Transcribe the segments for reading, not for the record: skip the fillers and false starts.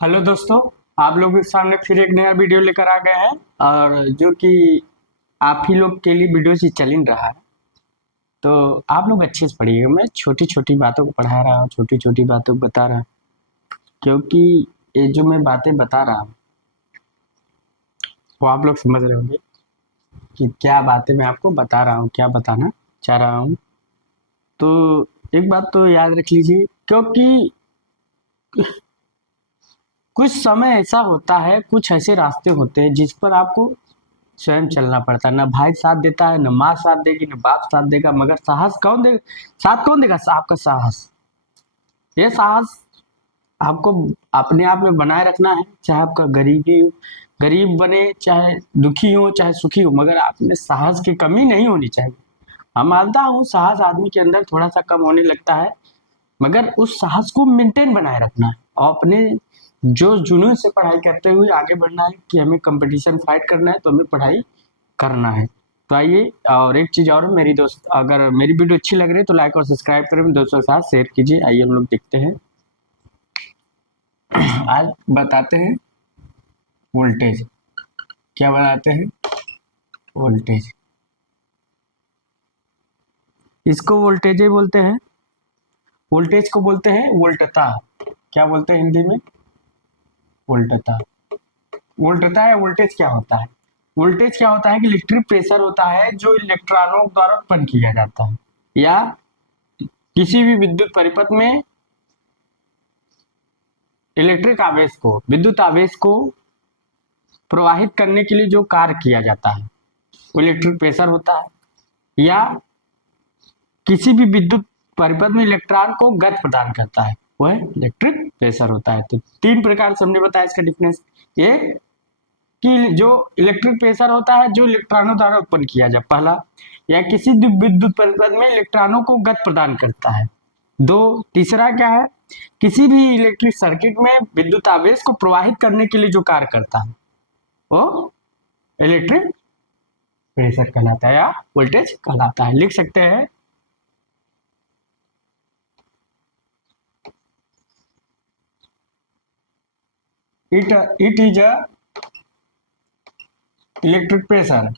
Hello दोस्तों, आप लोगों के सामने फिर एक नया वीडियो लेकर आ गए हैं। और जो कि आप ही लोग के लिए वीडियो से चल ही रहा है, तो आप लोग अच्छे से पढ़िएगा। मैं छोटी छोटी बातों को पढ़ा रहा हूँ, छोटी छोटी बातों को बता रहा हूँ, क्योंकि ये जो मैं बातें बता रहा हूँ वो आप लोग समझ रहे होंगे कि क्या बातें मैं आपको बता रहा हूँ, क्या बताना चाह रहा हूँ। तो एक बात तो याद रख लीजिए, क्योंकि कुछ समय ऐसा होता है, कुछ ऐसे रास्ते होते हैं जिस पर आपको स्वयं चलना पड़ता है। ना भाई साथ देता है, ना माँ साथ देगी, ना बाप साथ देगा, मगर साहस कौन देगा? साथ कौन देगा? आपका साहस। ये साहस आपको अपने आप में बनाए रखना है, चाहे आपका गरीबी हो, गरीब बने, चाहे दुखी हो, चाहे सुखी हो, मगर आप में साहस की कमी नहीं होनी चाहिए। हम मानता हूँ साहस आदमी के अंदर थोड़ा सा कम होने लगता है, मगर उस साहस को मेंटेन बनाए रखना है और अपने जोश जुनून से पढ़ाई करते हुए आगे बढ़ना है कि हमें कंपटीशन फाइट करना है, तो हमें पढ़ाई करना है। तो आइए, और एक चीज़ और, मेरी दोस्त, अगर मेरी वीडियो अच्छी लग रही है तो लाइक और सब्सक्राइब करें, दोस्तों के साथ शेयर कीजिए। आइए हम लोग देखते हैं। आज बताते हैं वोल्टेज। क्या बताते हैं? वोल्टेज। इसको वोल्टेज ही बोलते हैं। वोल्टेज को बोलते हैं वोल्टता। क्या बोलते हैं हिंदी में? वोल्टता। वोल्टता या वोल्टेज क्या होता है? वोल्टेज क्या होता है कि इलेक्ट्रिक प्रेशर होता है जो इलेक्ट्रॉनों द्वारा उत्पन्न किया जाता है, या किसी भी विद्युत परिपथ में इलेक्ट्रिक आवेश को, विद्युत आवेश को प्रवाहित करने के लिए जो कार्य किया जाता है वो इलेक्ट्रिक प्रेशर होता है। या किसी भी विद्युत परिपथ में इलेक्ट्रॉन को गति प्रदान करता है, वह इलेक्ट्रिक प्रेशर होता है। तो तीन प्रकार से हमने बताया इसका डिफरेंस। ये कि जो इलेक्ट्रिक प्रेशर होता है जो इलेक्ट्रॉनों द्वारा उत्पन्न किया जाए, पहला। या किसी विद्युत परिपथ में इलेक्ट्रॉनों को गति प्रदान करता है, दो। तीसरा क्या है? किसी भी इलेक्ट्रिक सर्किट में विद्युत आवेश को प्रवाहित करने के लिए जो कार्य करता है वो इलेक्ट्रिक प्रेशर कहलाता है या वोल्टेज कहलाता है। लिख सकते हैं, it is a electric pressure.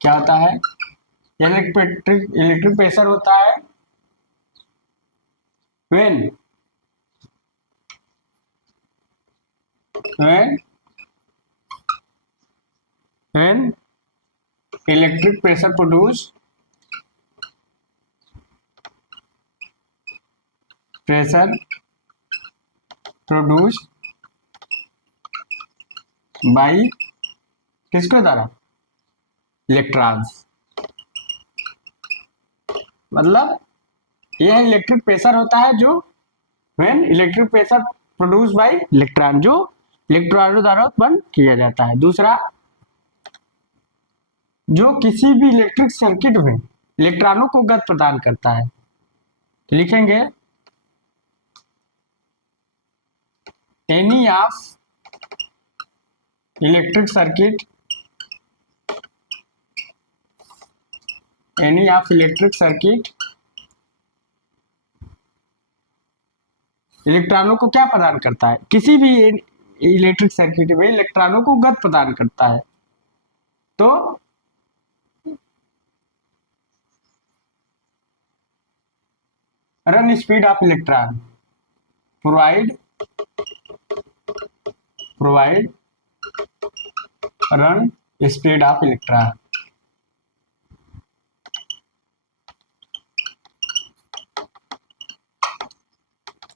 क्या होता है? इलेक्ट्रिक प्रेशर होता है when when when electric pressure produce by किसके द्वारा? इलेक्ट्रॉन्स। मतलब यह इलेक्ट्रिक प्रेशर होता है जो when electric pressure produce by electron, जो इलेक्ट्रॉनों द्वारा उत्पन्न किया जाता है। दूसरा, जो किसी भी इलेक्ट्रिक सर्किट में इलेक्ट्रॉनों को गति प्रदान करता है। तो लिखेंगे any of electric circuit, any of electric circuit इलेक्ट्रॉनों को क्या प्रदान करता है? किसी भी इलेक्ट्रिक सर्किट में इलेक्ट्रॉनों को गति प्रदान करता है। तो run speed of electron, provide provide run speed of electron.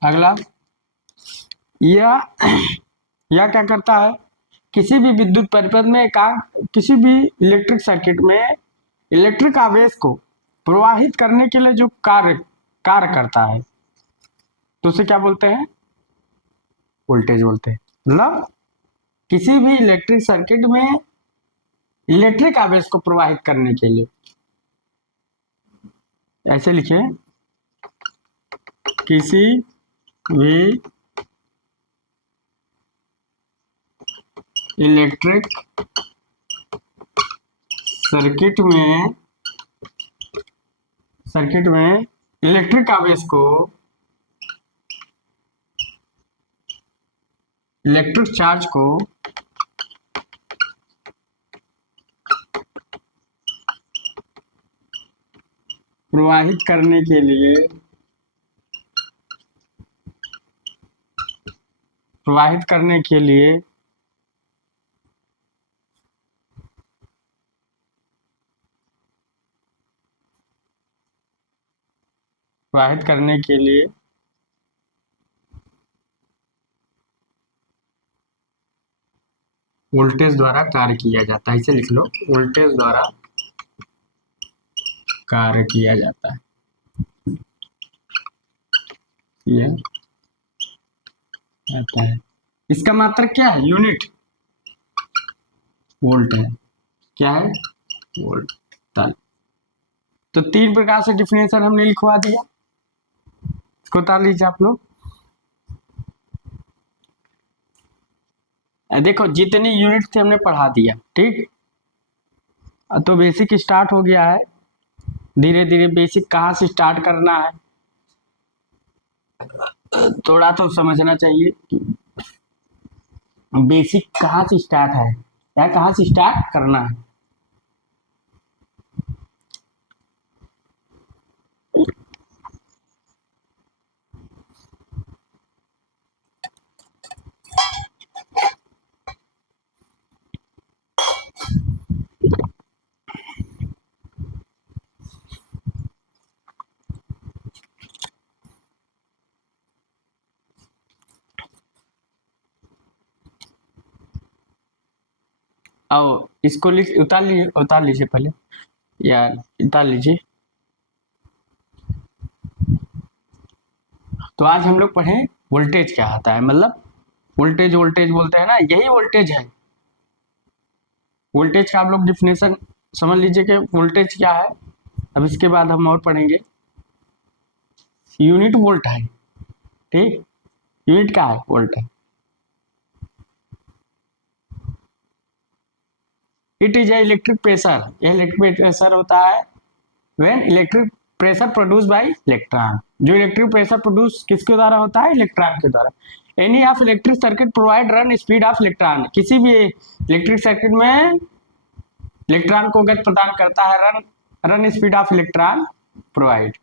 अगला, यह क्या करता है? किसी भी विद्युत परिपथ में किसी भी इलेक्ट्रिक सर्किट में इलेक्ट्रिक आवेश को प्रवाहित करने के लिए जो कार्य कार्य करता है, तो उसे क्या बोलते हैं? वोल्टेज बोलते हैं। मतलब किसी भी इलेक्ट्रिक सर्किट में इलेक्ट्रिक आवेश को प्रवाहित करने के लिए, ऐसे लिखे, किसी भी इलेक्ट्रिक सर्किट में इलेक्ट्रिक आवेश को इलेक्ट्रिक चार्ज को प्रवाहित करने के लिए प्रवाहित करने के लिए प्रवाहित करने के लिए वोल्टेज द्वारा कार्य किया जाता है। इसे लिख लो, वोल्टेज द्वारा कार्य किया जाता है। यह आता है, इसका मात्रक क्या है? यूनिट वोल्ट है। क्या है? वोल्ट। तो 3 प्रकार से डिफिनेशन हमने लिखवा दिया, इसको उतार लीजिए आप लोग। देखो जितनी यूनिट थे हमने पढ़ा दिया, ठीक। तो बेसिक स्टार्ट हो गया है, धीरे धीरे बेसिक कहाँ से स्टार्ट करना है थोड़ा तो समझना चाहिए कि बेसिक कहाँ से स्टार्ट है या कहाँ से स्टार्ट करना है। और इसको लिख उतार लीजिए पहले, यार उतार लीजिए। तो आज हम लोग पढ़े वोल्टेज क्या आता है, मतलब वोल्टेज वोल्टेज बोलते हैं ना, यही वोल्टेज है। वोल्टेज का आप लोग डिफिनेशन समझ लीजिए कि वोल्टेज क्या है। अब इसके बाद हम और पढ़ेंगे, यूनिट वोल्ट है, ठीक। यूनिट क्या है? वोल्ट है। It is a electric pressure, यह इलेक्ट्रिक प्रेशर होता है when electric pressure produce by electron. जो इलेक्ट्रिक प्रेशर प्रोड्यूस किसके द्वारा होता है? इलेक्ट्रॉन के द्वारा। Any of electric circuit provide run speed of electron, किसी भी इलेक्ट्रिक सर्किट में इलेक्ट्रॉन को गति प्रदान करता है, run speed of electron provide.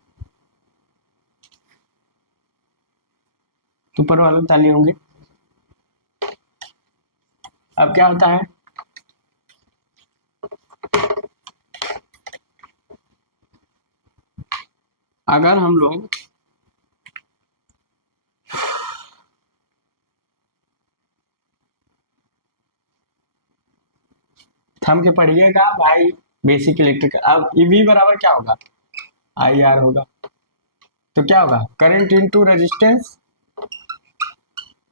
तो ऊपर वाले ताली होंगे। अब क्या होता है, अगर हम लोग थम के पढ़िएगा भाई, बेसिक इलेक्ट्रिक। अब ईवी बराबर क्या होगा? आई आर होगा। तो क्या होगा? Current into resistance,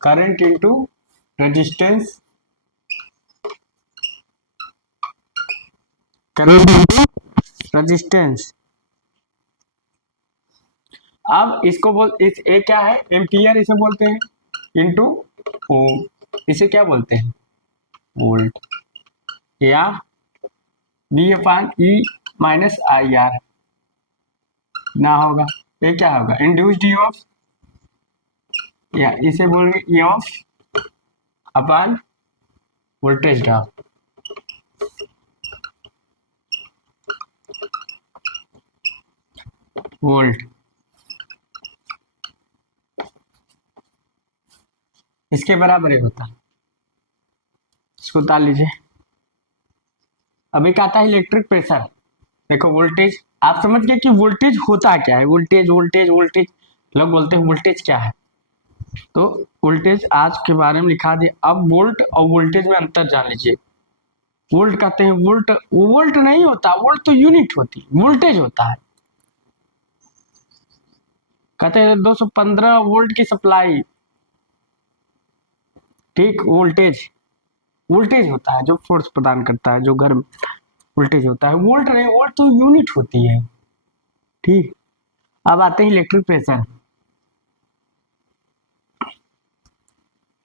current into resistance, current into resistance. अब इसको ये क्या है? एम्पियर इसे बोलते हैं, इंटू ओम इसे क्या बोलते हैं? वोल्ट, या V upon E minus I R ना होगा। ये क्या होगा? इंड्यूस्ड ई ऑफ, या इसे बोलेंगे ई of upon voltage drop. Volt इसके बराबर ही होता है, इसको उतार लीजिए। अभी क्या आता है? Electric pressure. देखो वोल्टेज, आप समझ गए कि वोल्टेज होता क्या है। वोल्टेज वोल्टेज वोल्टेज लोग बोलते हैं वोल्टेज क्या है। तो वोल्टेज आज के बारे में लिखा दिया। अब वोल्ट और वोल्टेज में अंतर जान लीजिए। वोल्ट कहते हैं, वोल्ट वोल्ट नहीं होता, वोल्ट तो यूनिट होती, वोल्टेज होता है। कहते हैं 215 वोल्ट की सप्लाई, ठीक। वोल्टेज वोल्टेज होता है जो फोर्स प्रदान करता है, जो घर में वोल्टेज होता है। वोल्ट नहीं, वोल्ट तो यूनिट होती है, ठीक। अब आते हैं इलेक्ट्रिक प्रेशर।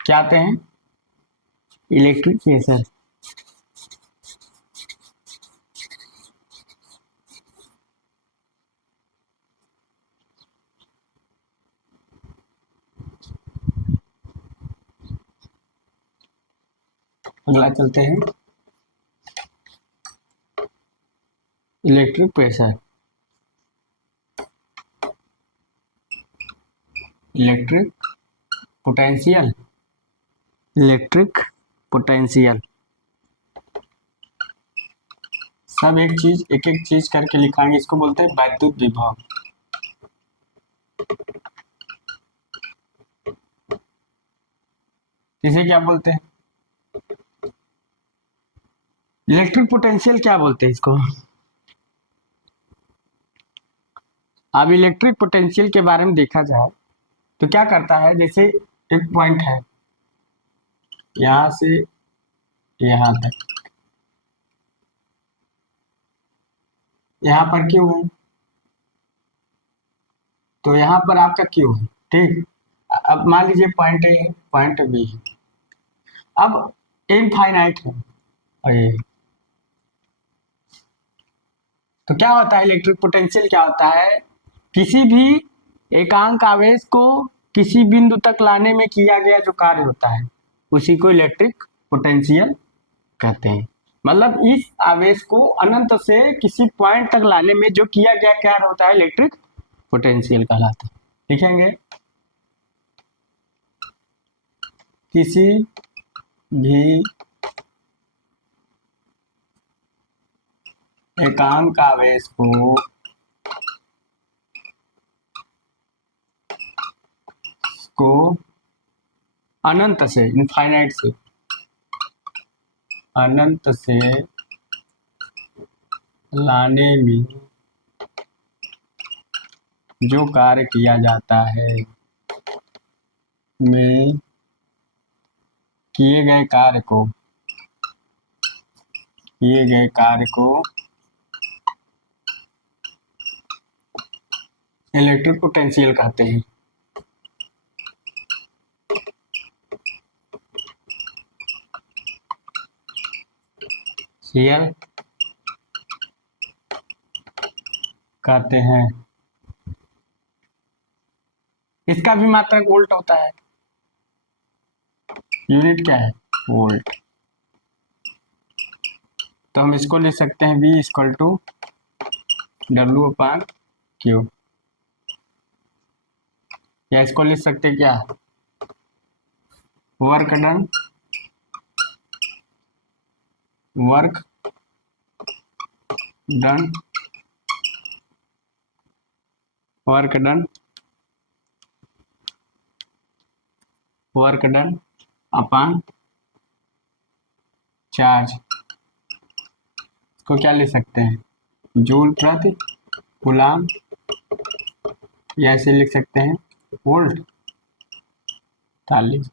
क्या आते हैं? Electric pressure. अगला चलते हैं, electric pressure. Electric potential. Electric potential, सब एक चीज एक एक चीज करके लिखाएंगे। इसको बोलते हैं वैद्युत विभव। इसे क्या बोलते हैं? इलेक्ट्रिक पोटेंशियल क्या बोलते हैं इसको? अब इलेक्ट्रिक पोटेंशियल के बारे में देखा जाए तो क्या करता है, जैसे एक पॉइंट है यहां से यहां तक, यहां पर क्यों है, तो यहां पर आपका क्यों है, ठीक। अब मान लीजिए पॉइंट ए है, पॉइंट बी है, अब इनफाइनाइट है, और ये, तो क्या होता है इलेक्ट्रिक पोटेंशियल क्या होता है, किसी भी एकांक आवेश को किसी बिंदु तक लाने में किया गया जो कार्य होता है उसी को इलेक्ट्रिक पोटेंशियल कहते हैं। मतलब इस आवेश को अनंत से किसी पॉइंट तक लाने में जो किया गया कार्य होता है इलेक्ट्रिक पोटेंशियल कहलाता है। लिखेंगे, किसी भी एकांक आवेश को अनंत से, इनफाइनाइट से, अनंत से लाने में जो कार्य किया जाता है में किए गए कार्य को इलेक्ट्रिक पोटेंशियल कहते हैं। CL कहते हैं। इसका भी मात्रक वोल्ट होता है, यूनिट क्या है, वोल्ट। तो हम इसको लिख सकते हैं V इक्वल टू W/Q, या इसको लिख सकते हैं क्या, work done, work done, work done, work done upon charge. इसको क्या लिख सकते हैं, जूल प्रति कूलाम, या ऐसे लिख सकते हैं वोल्ट 40।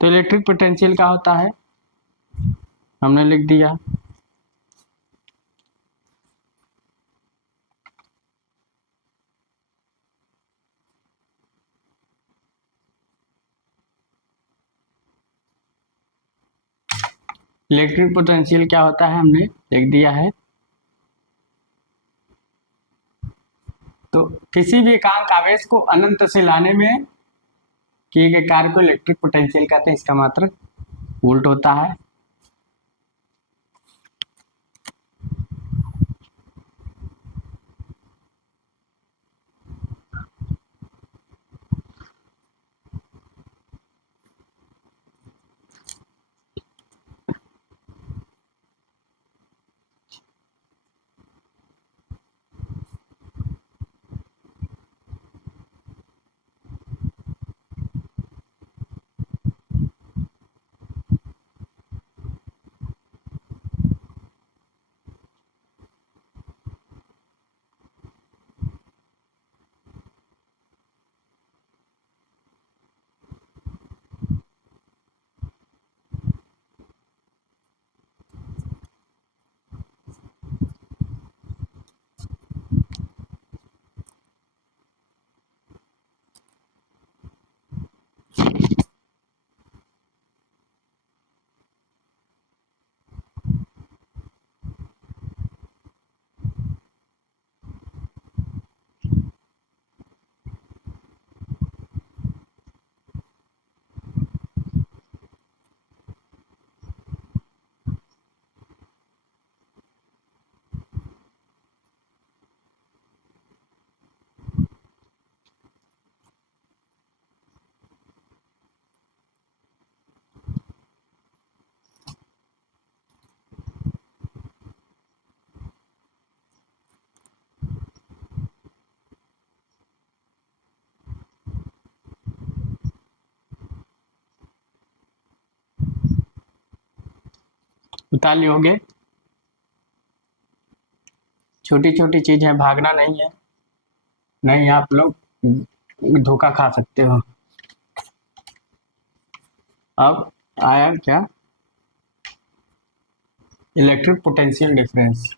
तो इलेक्ट्रिक पोटेंशियल क्या होता है हमने लिख दिया। इलेक्ट्रिक पोटेंशियल क्या होता है हमने लिख दिया है। तो किसी भी एकांक आवेश को अनंत से लाने में किए गए कार्य को इलेक्ट्रिक पोटेंशियल कहते हैं। इसका मात्रक वोल्ट होता है। उतार लियोगे। छोटी छोटी चीज है, भागना नहीं है, नहीं आप लोग धोखा खा सकते हो। अब आया क्या, इलेक्ट्रिक पोटेंशियल डिफरेंस।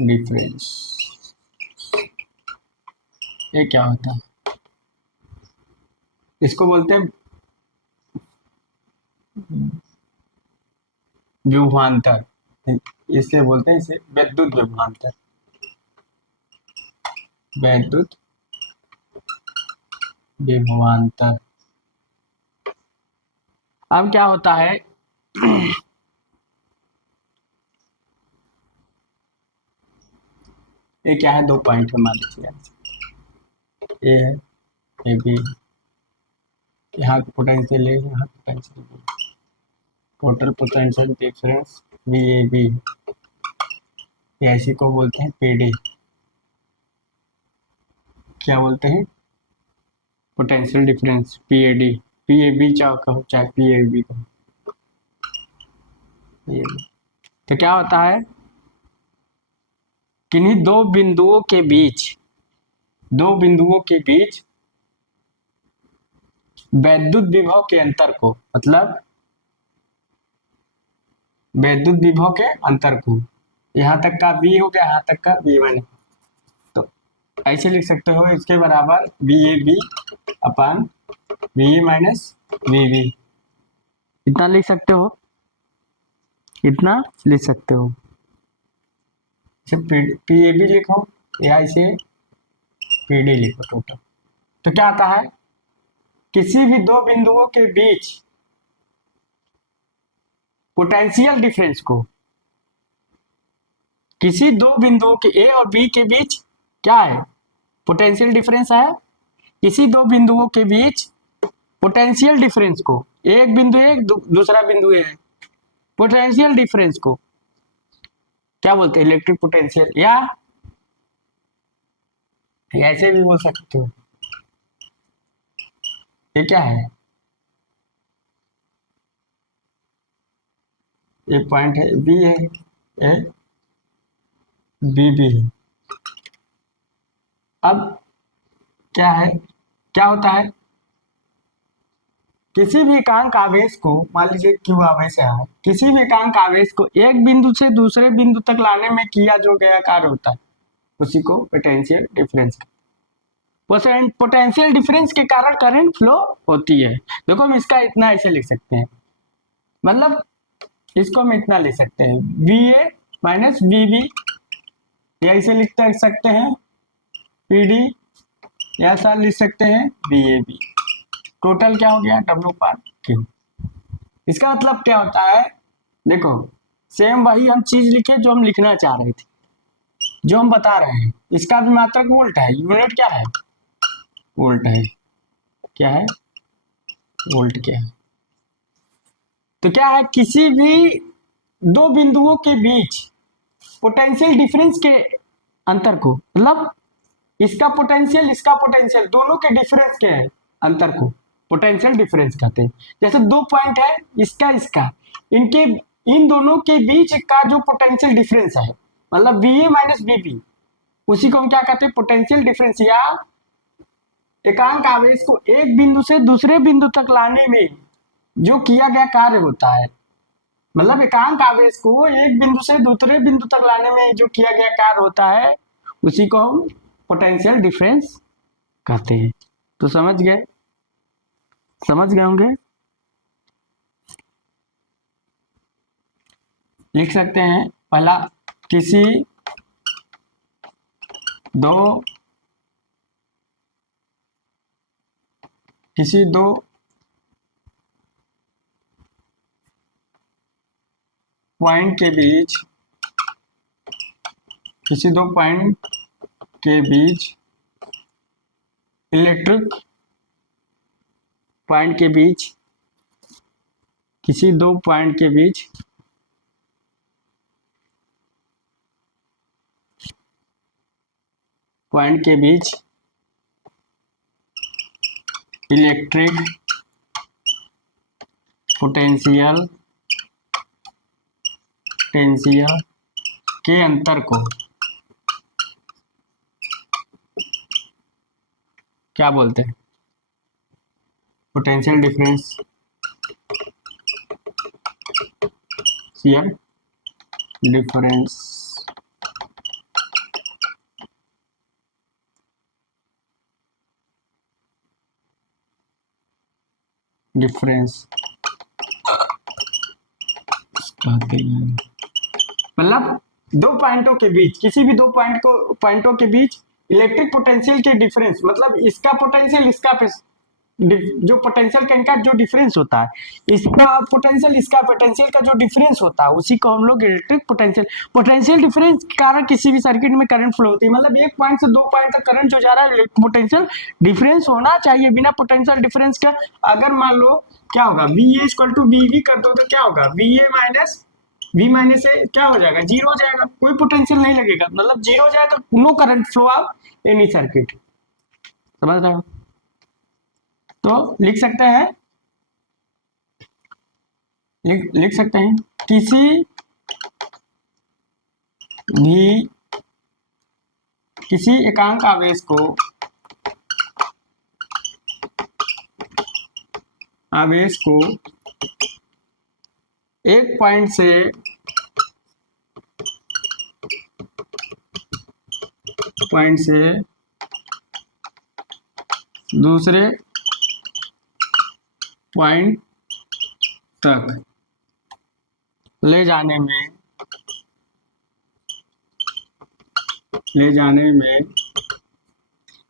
डिफरेंस ये क्या होता है, इसको बोलते हैं विभवांतर, इसलिए बोलते हैं इसे वैद्युत विभवांतर। वैद्युत विभवांतर। अब क्या होता है, ये क्या है, दो पॉइंट है मान लीजिए, ए है, ए बी, यहाँ पोटेंशियल है, यहाँ potential B, total potential difference B A B, इसी को बोलते हैं पीडी। क्या बोलते हैं, पोटेंशियल डिफरेंस, पीएडी। पीएबी चाहे कहो चाहे पीएबी कहो। तो क्या होता है, किन्हीं दो बिंदुओं के बीच वैद्युत विभव के अंतर को, मतलब वैद्युत विभव के अंतर को, यहाँ तक का V हो गया, यहाँ तक का V1, तो ऐसे लिख सकते हो, इसके बराबर B A B upon B A minus V B, इतना लिख सकते हो, इतना लिख सकते हो। पी ए बी लिखो या इसे पी डी लिखो टोटल। तो क्या आता है, किसी भी दो बिंदुओं के बीच पोटेंशियल डिफरेंस को, किसी दो बिंदुओं के ए और बी के बीच क्या है, पोटेंशियल डिफरेंस है, किसी दो बिंदुओं के बीच पोटेंशियल डिफरेंस को, एक बिंदु एक दूसरा बिंदु ए है, पोटेंशियल डिफरेंस को क्या बोलते हैं, इलेक्ट्रिक पोटेंशियल, या ऐसे भी बोल सकते हो। ये क्या है, ये पॉइंट है बी है, ए बी बी है। अब क्या है, क्या होता है, किसी भी एकांक आवेश को, मान लीजिए क्यू आवेश है, किसी भी एकांक आवेश को एक बिंदु से दूसरे बिंदु तक लाने में किया जो गया कार्य होता है, उसी को पोटेंशियल डिफरेंस। पोटेंशियल डिफरेंस के कारण करंट फ्लो होती है। देखो हम इसका इतना ऐसे लिख सकते हैं, मतलब इसको हम इतना लिख सकते हैं, V A minus V B, या इसे लिख सकते हैं पी डी, या ऐसा लिख सकते हैं बी ए बी। टोटल क्या हो गया, डब्ल्यू पार क्यू। इसका मतलब क्या होता है, देखो सेम वही हम चीज लिखे जो हम लिखना चाह रहे थे, जो हम बता रहे हैं, इसका भी मात्रक वोल्ट है, यूनिट क्या है, वोल्ट है, क्या है, वोल्ट क्या है। तो क्या है, किसी भी दो बिंदुओं के बीच पोटेंशियल डिफरेंस के अंतर को, मतलब इसका पोटेंशियल दोनों के डिफरेंस के अंतर को पोटेंशियल डिफरेंस कहते हैं। जैसे दो पॉइंट है, इसका इसका, इनके इन दोनों के बीच का जो पोटेंशियल डिफरेंस है, मतलब B A minus B B, उसी को हम क्या कहते हैं, पोटेंशियल डिफरेंस, या एकांक आवेश को एक बिंदु से दूसरे बिंदु तक लाने में जो किया गया कार्य होता है, मतलब एकांक आवेश को एक बिंदु से दूसरे बिंदु तक लाने में जो किया गया कार्य होता है, उसी को हम पोटेंशियल डिफरेंस कहते हैं। तो समझ गए, समझ गए होंगे। लिख सकते हैं पहला, किसी दो किसी दो पॉइंट के बीच, किसी दो पॉइंट के बीच इलेक्ट्रिक पॉइंट के बीच, किसी दो पॉइंट के बीच पॉइंट के बीच इलेक्ट्रिक पोटेंशियल पोटेंशियल के अंतर को क्या बोलते हैं? पोटेंशियल डिफरेंस डिफरेंस कहते हैं। मतलब दो पॉइंटों के बीच, किसी भी दो पॉइंटों के बीच इलेक्ट्रिक पोटेंशियल के डिफरेंस, मतलब इसका पोटेंशियल इसका जो पोटेंशियल का इनका जो डिफरेंस होता है, इसका पोटेंशियल इसका पोटेंशियल का जो डिफरेंस होता है, उसी को हम लोग इलेक्ट्रिक पोटेंशियल डिफरेंस के कारण किसी भी सर्किट में करंट फ्लो होती है। मतलब एक पॉइंट से दो पॉइंट तक करंट जो जा रहा है, पोटेंशियल डिफरेंस होना चाहिए। बिना पोटेंशियल डिफरेंस का अगर मान लो क्या होगा, B A equal to B V कर दो तो क्या होगा, B A minus V minus A क्या हो जाएगा, जीरो हो जाएगा, कोई पोटेंशियल नहीं लगेगा, मतलब जीरो हो जाएगा, no current flow of any circuit. समझ रहे हो? तो लिख सकते हैं, लिख सकते हैं भी किसी एकांक आवेश को एक पॉइंट से दूसरे पॉइंट तक ले जाने में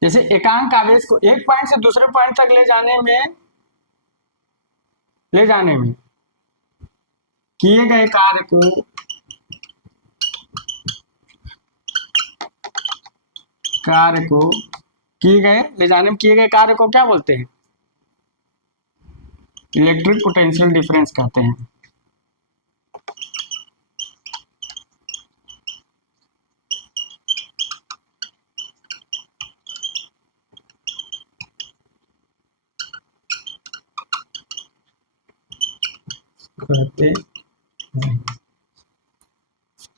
जैसे एकांक आवेश को एक पॉइंट से दूसरे पॉइंट तक ले जाने में किए गए कार्य को ले जाने में किए गए कार्य को क्या बोलते हैं? इलेक्ट्रिक पोटेंशियल डिफरेंस कहते हैं।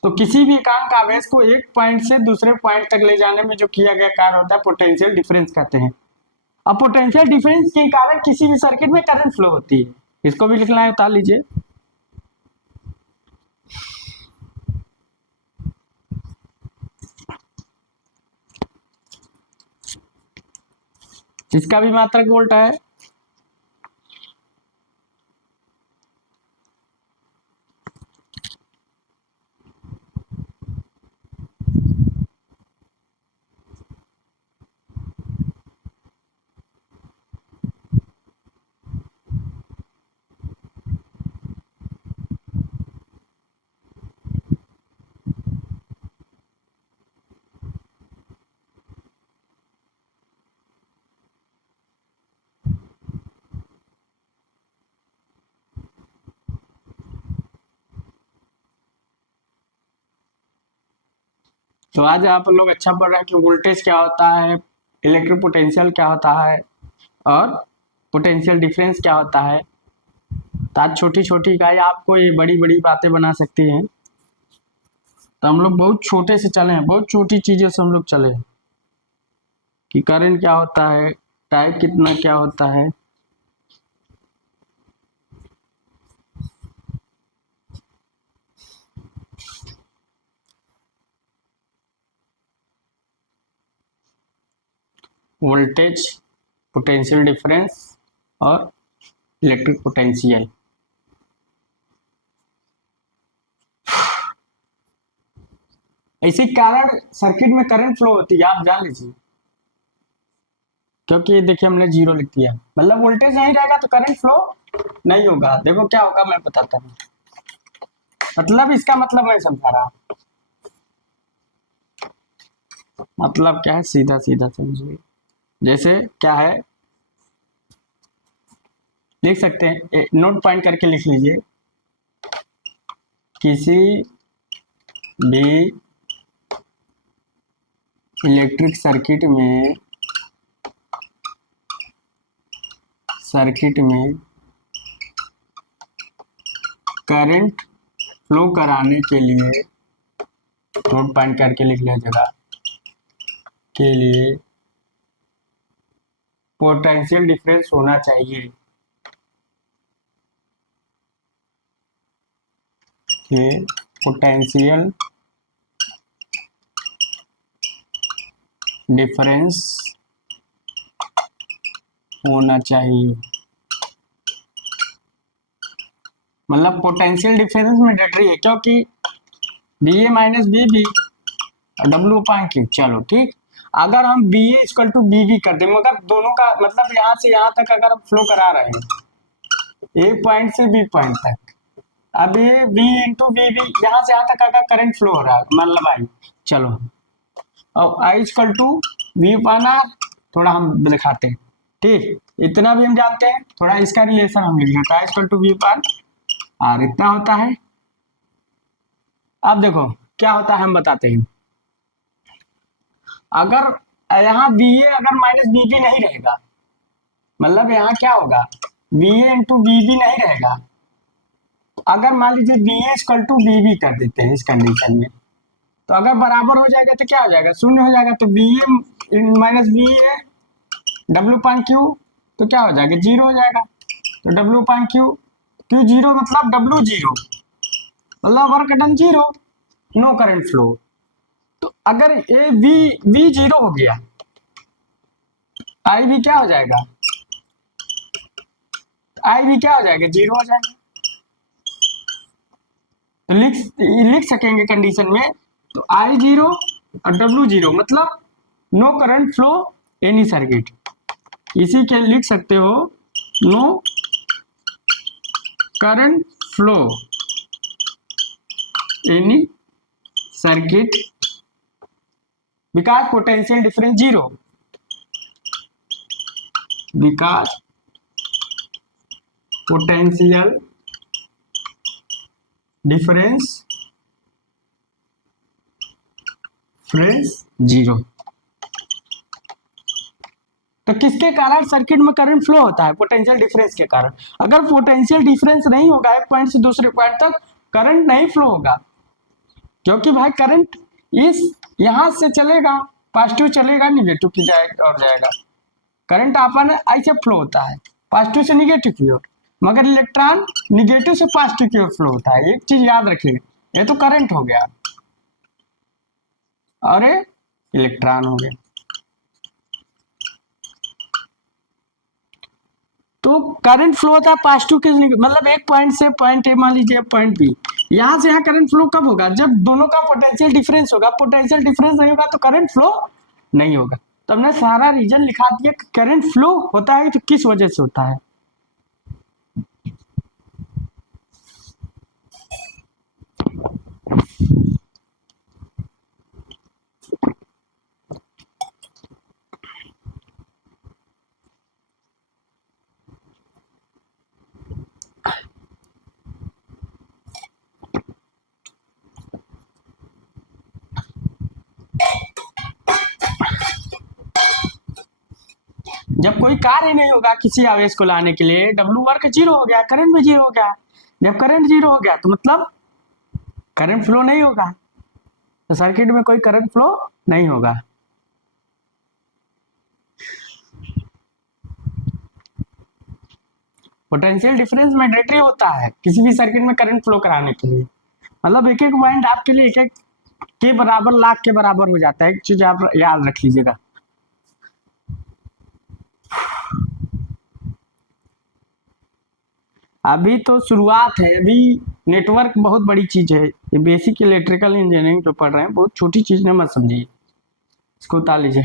तो किसी भी एकांक आवेश को एक पॉइंट से दूसरे पॉइंट तक ले जाने में जो किया गया कार्य होता है, पोटेंशियल डिफरेंस कहते हैं। अब पोटेंशियल डिफरेंस के कारण किसी भी सर्किट में करंट फ्लो होती है। इसको भी लिखना है, बता लीजिए। इसका भी मात्रक वोल्ट है। तो आज आप लोग अच्छा पढ़ रहे हैं कि वोल्टेज क्या होता है, इलेक्ट्रिक पोटेंशियल क्या होता है और पोटेंशियल डिफरेंस क्या होता है। तो आज छोटी छोटी इकाई आपको ये बड़ी बड़ी बातें बना सकती हैं। तो हम लोग बहुत छोटे से चले हैं, बहुत छोटी चीजों से हम लोग चले हैं कि करंट क्या होता है, टाइप कितना क्या होता है। वोल्टेज, पोटेंशियल डिफरेंस और इलेक्ट्रिक पोटेंशियल। इसी कारण सर्किट में करंट फ्लो होती है, आप जान लीजिए। क्योंकि देखिए हमने जीरो लिख दिया, मतलब वोल्टेज नहीं रहेगा तो करंट फ्लो नहीं होगा। देखो क्या होगा मैं बताता हूँ, मतलब इसका मतलब मैं समझा रहा, मतलब क्या है सीधा सीधा समझिए। जैसे क्या है, लिख सकते हैं, नोट पॉइंट करके लिख लीजिए। किसी भी इलेक्ट्रिक सर्किट में सर्किट में करंट फ्लो कराने के लिए, नोट पॉइंट करके लिख लिया जगह के लिए, पोटेंशियल डिफरेंस होना चाहिए कि पोटेंशियल डिफरेंस होना चाहिए। मतलब पोटेंशियल डिफरेंस मैंडेटरी है, क्योंकि B A minus B B W upon Q. चलो ठीक, अगर हम B A equal to B B कर दें, मगर दोनों का मतलब यहाँ से यहाँ तक अगर हम फ्लो करा रहे हैं, ए पॉइंट से बी पॉइंट तक, अब ये बी इंटू बी बी यहाँ से यहाँ तक अगर करंट फ्लो हो रहा है, मतलब आई, चलो अब I equal to V upon R, थोड़ा हम दिखाते हैं ठीक, इतना भी हम जानते हैं, थोड़ा इसका रिलेशन हम लिख लेते हैं, I equal to V upon R इतना होता है। अब देखो क्या होता है हम बताते हैं, अगर यहाँ बी ए अगर माइनस बी बी नहीं रहेगा, मतलब यहाँ क्या होगा, B A into B B नहीं रहेगा, अगर मान लीजिए B A equal to B B कर देते हैं इस कंडीशन में, तो अगर बराबर हो जाएगा तो क्या हो जाएगा, शून्य हो जाएगा, तो B A minus B A W upon Q, तो क्या हो जाएगा, जीरो हो जाएगा, तो W upon Q, Q zero मतलब डब्ल्यू जीरो, मतलब work done zero, no current flow. तो अगर ए वी जीरो हो गया, आई भी क्या हो जाएगा, आई भी क्या हो जाएगा, जीरो हो जाएगा। तो लिख सकेंगे कंडीशन में, तो आई जीरो और डब्ल्यू जीरो मतलब no current flow any circuit, इसी के लिख सकते हो no current flow any circuit because potential difference zero, because potential difference zero. तो किसके कारण सर्किट में करंट फ्लो होता है, पोटेंशियल डिफरेंस के कारण। अगर पोटेंशियल डिफरेंस नहीं होगा एक पॉइंट से दूसरे पॉइंट तक, करंट नहीं फ्लो होगा, क्योंकि भाई करंट इस यहां से चलेगा, पॉजिटिव चलेगा, निगेटिव की जाएगा और जाएगा, करंट अपन ऐसे फ्लो होता है पॉजिटिव से निगेटिव की ओर, मगर इलेक्ट्रॉन निगेटिव से पॉजिटिव की ओर फ्लो होता है, एक चीज याद रखिए, ये तो करंट हो गया और ये इलेक्ट्रॉन हो गया। तो करंट फ्लो होता है पॉजिटिव के, मतलब एक पॉइंट से पॉइंट ए मान लीजिए पॉइंट बी, यहां से यहाँ करंट फ्लो कब होगा, जब दोनों का पोटेंशियल डिफरेंस होगा, पोटेंशियल डिफरेंस नहीं होगा तो करंट फ्लो नहीं होगा। तो हमने सारा रीजन लिखा दिया, करंट फ्लो होता है तो किस वजह से होता है। जब कोई कार्य नहीं होगा किसी आवेश को लाने के लिए, डब्ल्यू वर्क जीरो हो गया, करंट भी जीरो हो गया, जब करंट जीरो हो गया तो मतलब करंट फ्लो नहीं होगा, तो सर्किट में कोई करंट फ्लो नहीं होगा। पोटेंशियल डिफरेंस मैंडेटरी होता है किसी भी सर्किट में करंट फ्लो कराने के लिए, मतलब एक एक पॉइंट आपके लिए एक एक के बराबर लाख के बराबर हो जाता है, एक चीज आप याद रख लीजिएगा। अभी तो शुरुआत है, अभी नेटवर्क बहुत बड़ी चीज है, ये बेसिक इलेक्ट्रिकल इंजीनियरिंग जो पढ़ रहे हैं बहुत छोटी चीज ने मत समझिए, इसको उतार लीजिए।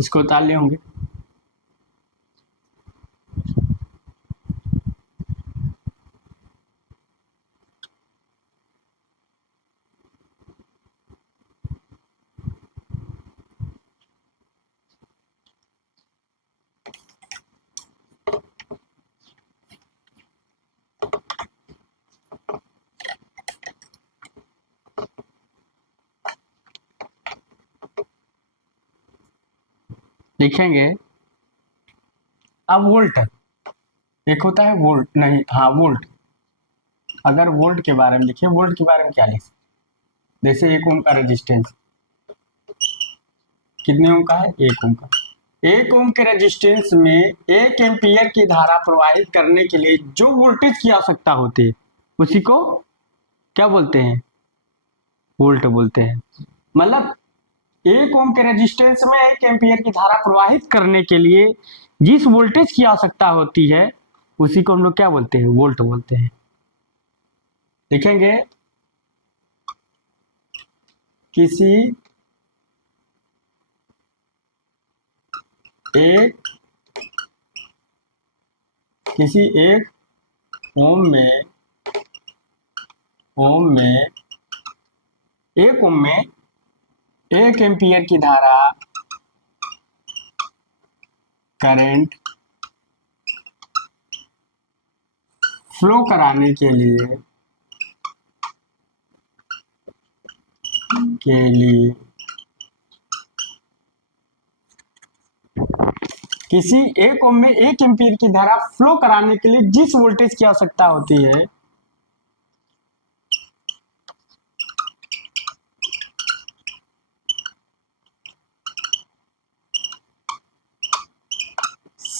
इसको उतार लिए होंगे। लिखेंगे। अब वोल्ट, एक होता है वोल्ट, नहीं हाँ वोल्ट। अगर वोल्ट के बारे में लिखिए, वोल्ट के बारे में क्या लिख सकते, जैसे 1 ओम का रेजिस्टेंस, कितने ओम का है, 1 ओम का। 1 ओम के रेजिस्टेंस में 1 एम्पियर की धारा प्रवाहित करने के लिए जो वोल्टेज की आवश्यकता होती है उसी को क्या बोलते हैं, वोल्ट बोलते हैं। मतलब 1 ओम के रेजिस्टेंस में 1 एम्पियर की धारा प्रवाहित करने के लिए जिस वोल्टेज की आवश्यकता होती है उसी को हम लोग क्या बोलते हैं, वोल्ट बोलते हैं। लिखेंगे किसी एक किसी एक ओम में ओम में 1 ओम में 1 एम्पियर की धारा करंट फ्लो कराने के लिए किसी 1 ओम में 1 एम्पियर की धारा फ्लो कराने के लिए जिस वोल्टेज की आवश्यकता होती है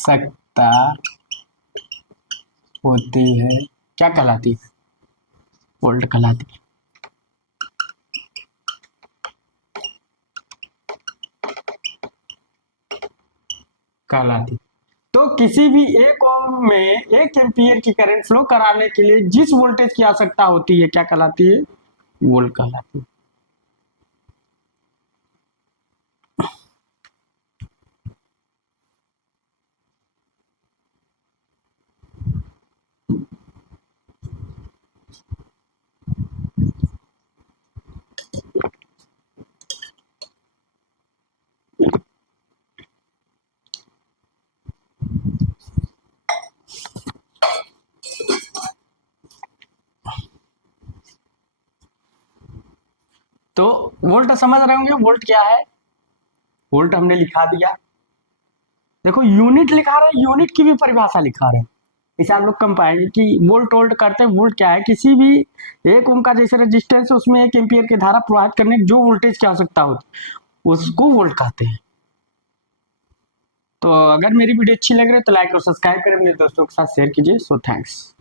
सकता होती है क्या कहलाती है, वोल्ट कहलाती है। कहलाती, तो किसी भी 1 ओम में 1 एम्पियर की करंट फ्लो कराने के लिए जिस वोल्टेज की आवश्यकता होती है क्या कहलाती है, वोल्ट कहलाती है। तो वोल्ट समझ रहे होंगे, वोल्ट क्या है, वोल्ट हमने लिखा दिया। देखो यूनिट लिखा रहे, यूनिट की भी परिभाषा लिखा रहे, इसे आप लोग कम पाएंगे कि वोल्ट वोल्ट करते हैं। वोल्ट क्या है, किसी भी 1 ओम का जैसे रेजिस्टेंस है उसमें 1 एम्पियर की धारा प्रवाहित करने की जो वोल्टेज की आवश्यकता होती है उसको वोल्ट कहते हैं। तो अगर मेरी वीडियो अच्छी लग रही है तो लाइक और सब्सक्राइब करें, अपने दोस्तों के साथ शेयर कीजिए। So thanks.